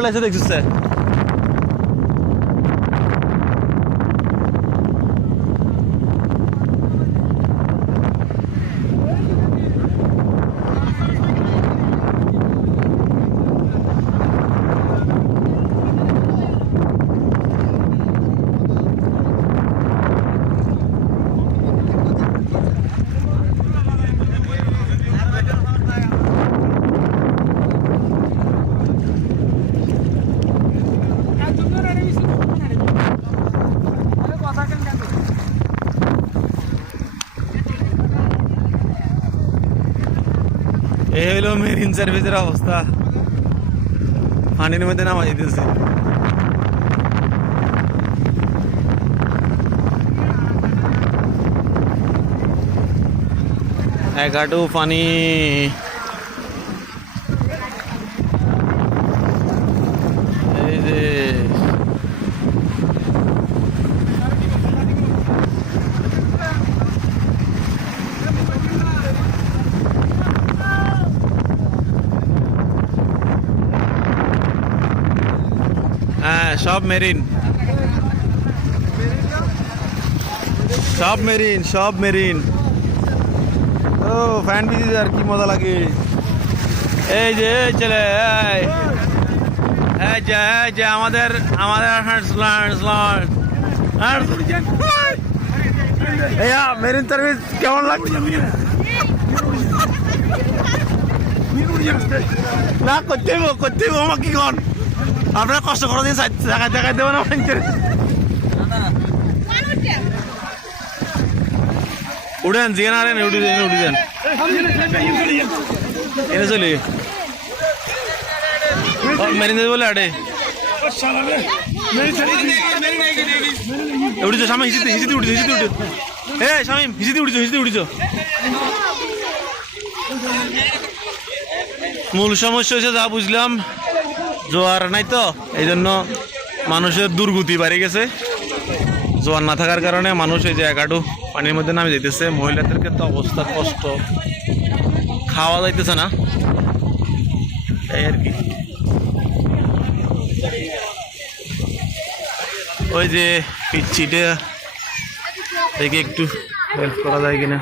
গুলো আছে দেখছিস? এই হলো মেরিন সার্ভিসের অবস্থা, পানির মধ্যে নামা যেতেছে। এক হাঁটু পানি। এই যে হ্যাঁ, সব মেরিন, সব মেরিন, সব মেরিন। ও ফ্যান বিজি আর কি মজা লাগে। এই যে চলে এই যে আমাদের মেরিন সার্ভিস কেমন লাগছে? না করতে আমাকে কি কন, আপনারা কষ্ট করে দিন জায়গায় দেবেন না। উঠেন জিগে না উঠে দেন এনে চলি মেরিন বলে আটে উঠেছ স্বামী, হিসিতে উঠেছ স্বামী, হিসিতে উঠেছ। মূল সমস্যা হচ্ছে যা বুঝলাম, জোয়ার নাই তো, এই জন্য মানুষের দুর্গতি বাড়ে গেছে। জোয়ার না থাকার কারণে মানুষ এই যে একাডু পানির মধ্যে নামে যাইতেছে। মহিলাদেরকে তো অবস্থা কষ্ট, খাওয়া যাইতেছে না, এই আর কি। ওই যে পিচ্ছিটা থেকে একটু হেল্প করা যায় কিনা।